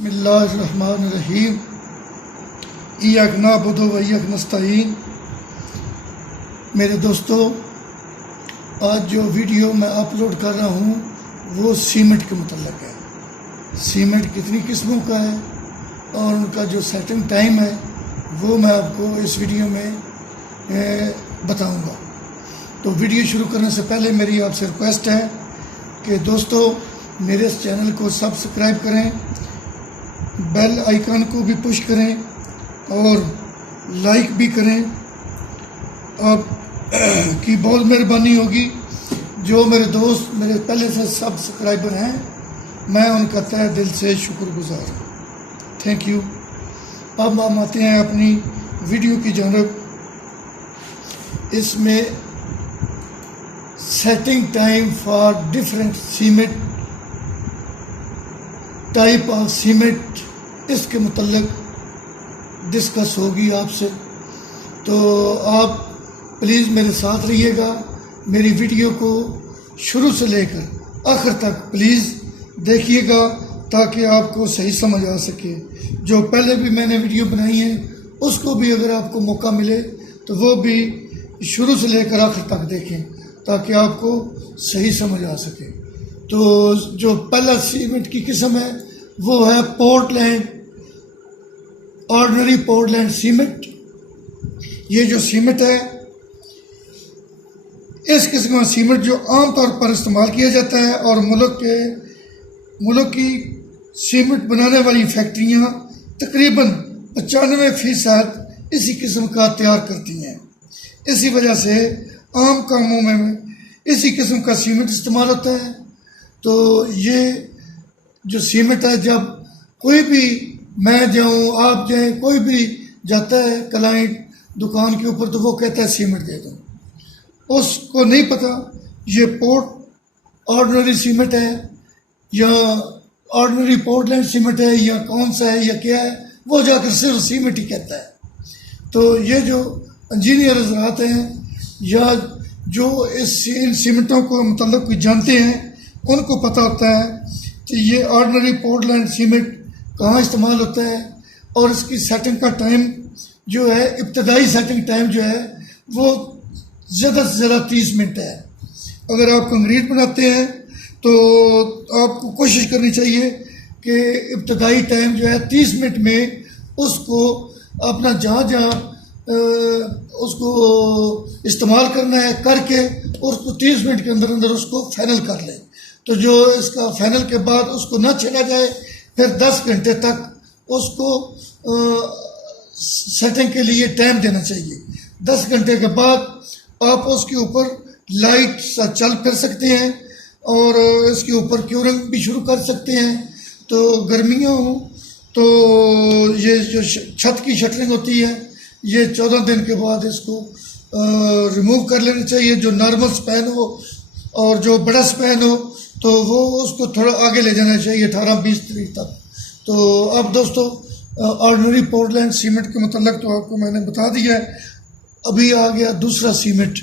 बिस्मिल्लाहिर्रहमानिर्रहीम इय्याक नअबुदु व इय्याक नस्तईन। मेरे दोस्तों, आज जो वीडियो मैं अपलोड कर रहा हूँ वो सीमेंट के मतलब है। सीमेंट कितनी किस्मों का है और उनका जो सेटिंग टाइम है वो मैं आपको इस वीडियो में बताऊंगा। तो वीडियो शुरू करने से पहले मेरी आपसे रिक्वेस्ट है कि दोस्तों मेरे इस चैनल को सब्सक्राइब करें, बेल आइकन को भी पुश करें और लाइक भी करें। आपकी बहुत मेहरबानी होगी। जो मेरे दोस्त मेरे पहले से सब्सक्राइबर हैं, मैं उनका तहे दिल से शुक्रगुजार हूँ। Thank you. अब हम आते हैं अपनी वीडियो की जानब। इसमें setting time for different cement type of cement, इसके मतलब डिस्कस होगी आपसे। तो आप प्लीज़ मेरे साथ रहिएगा। मेरी वीडियो को शुरू से लेकर आखिर तक प्लीज़ देखिएगा ताकि आपको सही समझ आ सके। जो पहले भी मैंने वीडियो बनाई है उसको भी अगर आपको मौका मिले तो वो भी शुरू से लेकर आखिर तक देखें ताकि आपको सही समझ आ सके। तो जो पहला सीमेंट की किस्म है वो है पोर्टलैंड, ऑर्डिनरी पोर्टलैंड सीमेंट। ये जो सीमेंट है, इस किस्म का सीमेंट जो आमतौर पर इस्तेमाल किया जाता है और मुल्क की सीमेंट बनाने वाली फैक्ट्रियां तकरीबन 95% इसी किस्म का तैयार करती हैं। इसी वजह से आम कामों में इसी किस्म का सीमेंट इस्तेमाल होता है। तो ये जो सीमेंट है, जब कोई भी, मैं जाऊँ, आप जाएँ, कोई भी जाता है क्लाइंट दुकान के ऊपर तो वो कहता है सीमेंट दे दो। उसको नहीं पता ये ऑर्डिनरी सीमेंट है या ऑर्डिनरी पोर्टलैंड सीमेंट है या कौन सा है या क्या है, वो जाकर सिर्फ सीमेंट ही कहता है। तो ये जो इंजीनियर हज़रात हैं या जो इन सीमेंटों को मतलब कोई जानते हैं, उनको पता होता है कि ये ऑर्डिनरी पोर्टलैंड सीमेंट कहाँ इस्तेमाल होता है और इसकी सेटिंग का टाइम जो है, इब्तदाई सेटिंग टाइम जो है वो ज़्यादा से ज़्यादा 30 मिनट है। अगर आप कंक्रीट बनाते हैं तो आपको कोशिश करनी चाहिए कि इब्तदाई टाइम जो है 30 मिनट में उसको अपना जहाँ उसको इस्तेमाल करना है करके उसको 30 मिनट के अंदर अंदर उसको फाइनल कर लें। तो जो इसका फाइनल के बाद उसको ना छेड़ा जाए, फिर 10 घंटे तक उसको सेटिंग के लिए टाइम देना चाहिए। 10 घंटे के बाद आप उसके ऊपर लाइट सा चल फिर सकते हैं और इसके ऊपर क्यूरिंग भी शुरू कर सकते हैं। तो गर्मियाँ हों तो ये जो छत की शटरिंग होती है, ये 14 दिन के बाद इसको रिमूव कर लेना चाहिए। जो नॉर्मल स्पैन हो और जो बड़ा स्पैन हो तो वो उसको थोड़ा आगे ले जाना चाहिए 18-20 तारीख तक। तो अब दोस्तों, ऑर्डिनरी पोर्टलैंड सीमेंट के मतलब तो आपको मैंने बता दिया है। अभी आ गया दूसरा सीमेंट,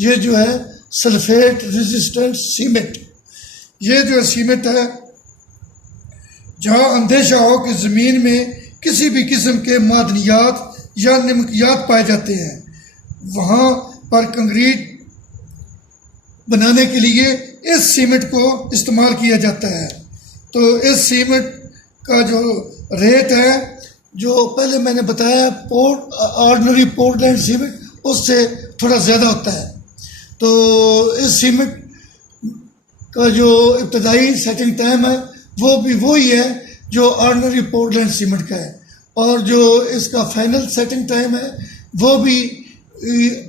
ये जो है सल्फेट रेजिस्टेंट सीमेंट। ये जो सीमेंट है, जहाँ अंदेशा हो कि ज़मीन में किसी भी किस्म के मादनियात या नमकियात पाए जाते हैं, वहाँ पर कंक्रीट बनाने के लिए इस सीमेंट को इस्तेमाल किया जाता है। तो इस सीमेंट का जो रेट है, जो पहले मैंने बताया ऑर्डिनरी पोर्टलैंड सीमेंट, उससे थोड़ा ज़्यादा होता है। तो इस सीमेंट का जो इब्तदाई सेटिंग टाइम है वो भी वही है जो ऑर्डिनरी पोर्टलैंड सीमेंट का है, और जो इसका फाइनल सेटिंग टाइम है वो भी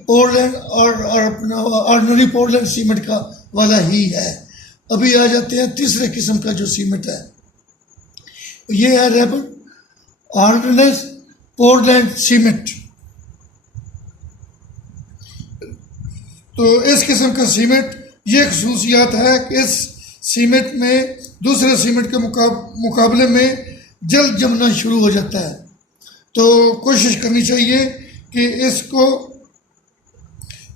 पोर्टलैंड और ऑर्डिनरी पोर्टलैंड सीमेंट का वाला ही है। अभी आ जाते हैं तीसरे किस्म का जो सीमेंट है, ये है रैपिड ऑर्डिनरी पोर्टलैंड सीमेंट। तो इस किस्म का सीमेंट, ये खसूसियात है कि इस सीमेंट में दूसरे सीमेंट के मुकाबले में जल्द जमना शुरू हो जाता है। तो कोशिश करनी चाहिए कि इसको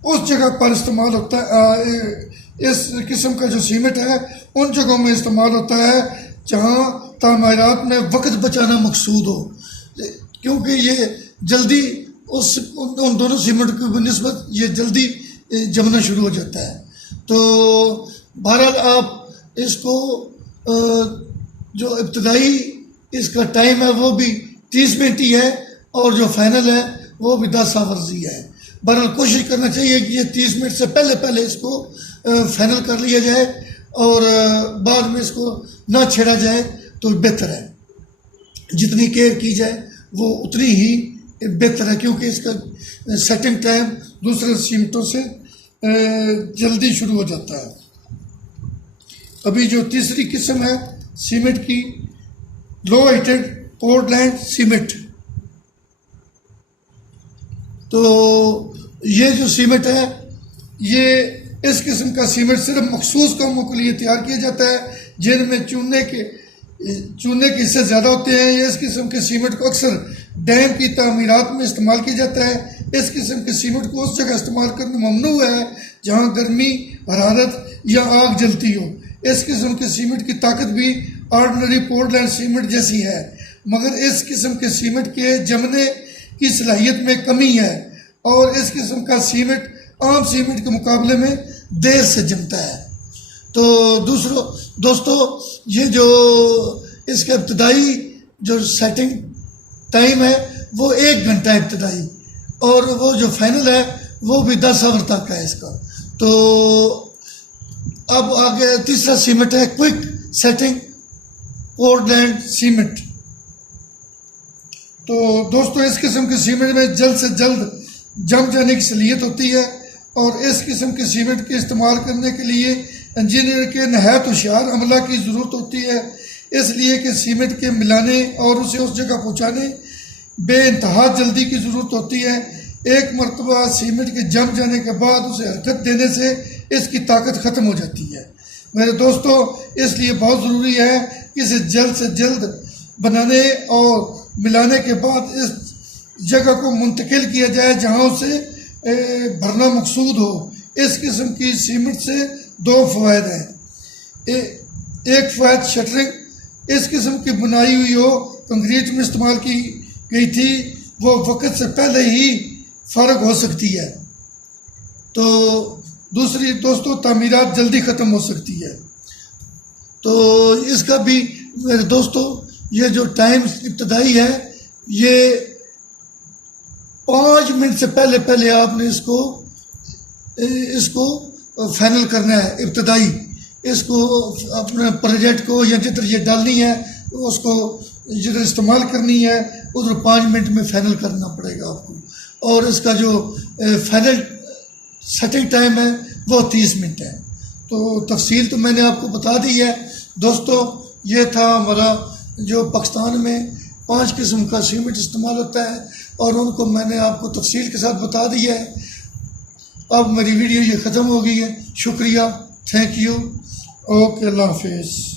उस जगह पर इस्तेमाल होता है। इस किस्म का जो सीमेंट है उन जगहों में इस्तेमाल होता है जहाँ तामीरात में वक्त बचाना मकसूद हो, क्योंकि ये जल्दी उन दोनों सीमेंट की निस्बत ये जल्दी जमना शुरू हो जाता है। तो बहरहाल आप इसको जो इब्तदाई इसका टाइम है वो भी 30 मिनट ही है, और जो फाइनल है वो भी 10 आवर्स ही है। बहरहाल कोशिश करना चाहिए कि ये 30 मिनट से पहले पहले इसको फाइनल कर लिया जाए, और बाद में इसको ना छेड़ा जाए तो बेहतर है। जितनी केयर की जाए वो उतनी ही बेहतर है, क्योंकि इसका सेटिंग टाइम दूसरे सीमेंटों से जल्दी शुरू हो जाता है। अभी जो तीसरी किस्म है सीमेंट की, लो हाइटेड पोर्टलैंड सीमेंट। तो ये जो सीमेंट है, ये इस किस्म का सीमेंट सिर्फ मखसूस कामों के लिए तैयार किया जाता है जिनमें चूने के हिस्से ज़्यादा होते हैं। इस किस्म के सीमेंट को अक्सर डैम की तामीरात में इस्तेमाल किया जाता है। इस किस्म के सीमेंट को उस जगह इस्तेमाल करना ममनू है जहाँ गर्मी, हरारत या आग जलती हो। इस किस्म के सीमेंट की ताकत भी ऑर्डिनरी पोर्टलैंड सीमेंट जैसी है, मगर इस किस्म के सीमेंट के जमने की सलाहियत में कमी है, और इस किस्म का सीमेंट आम सीमेंट के मुकाबले में देर से जमता है। तो दोस्तों, ये जो इसका इब्तदाई जो सेटिंग टाइम है वो 1 घंटा है इब्तदाई, और वो जो फाइनल है वो भी 10 आवर तक है इसका। तो अब आगे तीसरा सीमेंट है क्विक सेटिंग पोर्टलैंड सीमेंट। तो दोस्तों, इस किस्म के सीमेंट में जल्द से जल्द जम जाने की सलीयत होती है, और इस किस्म के सीमेंट के इस्तेमाल करने के लिए इंजीनियर के नहायत होशियार अमला की ज़रूरत होती है, इसलिए कि सीमेंट के मिलाने और उसे उस जगह पहुँचाने बेइंतहा जल्दी की ज़रूरत होती है। एक मरतबा सीमेंट के जम जाने के बाद उसे हरकत देने से इसकी ताकत ख़त्म हो जाती है। मेरे दोस्तों, इसलिए बहुत ज़रूरी है कि इसे जल्द से जल्द बनाने और मिलाने के बाद इस जगह को मुंतकिल किया जाए जहाँ उसे भरना मकसूद हो। इस किस्म की सीमेंट से 2 फ़वायद हैं। एक फ़ायदा शटरिंग, इस किस्म की बुनाई हुई हो कंक्रीट में इस्तेमाल की गई थी, वो वक्त से पहले ही फ़र्क हो सकती है। तो दूसरी दोस्तों, तामीरात जल्दी ख़त्म हो सकती है। तो इसका भी मेरे दोस्तों, ये जो टाइम इब्तदाई है, ये 5 मिनट से पहले पहले आपने इसको फाइनल करना है। इब्तदाई इसको अपने प्रोजेक्ट को या जिधर ये डालनी है उसको जिधर इस्तेमाल करनी है उधर 5 मिनट में फाइनल करना पड़ेगा आपको, और इसका जो फाइनल सेटिंग टाइम है वो 30 मिनट है। तो तफसील तो मैंने आपको बता दी है। दोस्तों, ये था हमारा जो पाकिस्तान में 5 किस्म का सीमेंट इस्तेमाल होता है, और उनको मैंने आपको तफसील के साथ बता दी है। अब मेरी वीडियो ये ख़त्म हो गई है। शुक्रिया, थैंक यू, ओके, अल्लाह हाफिज़।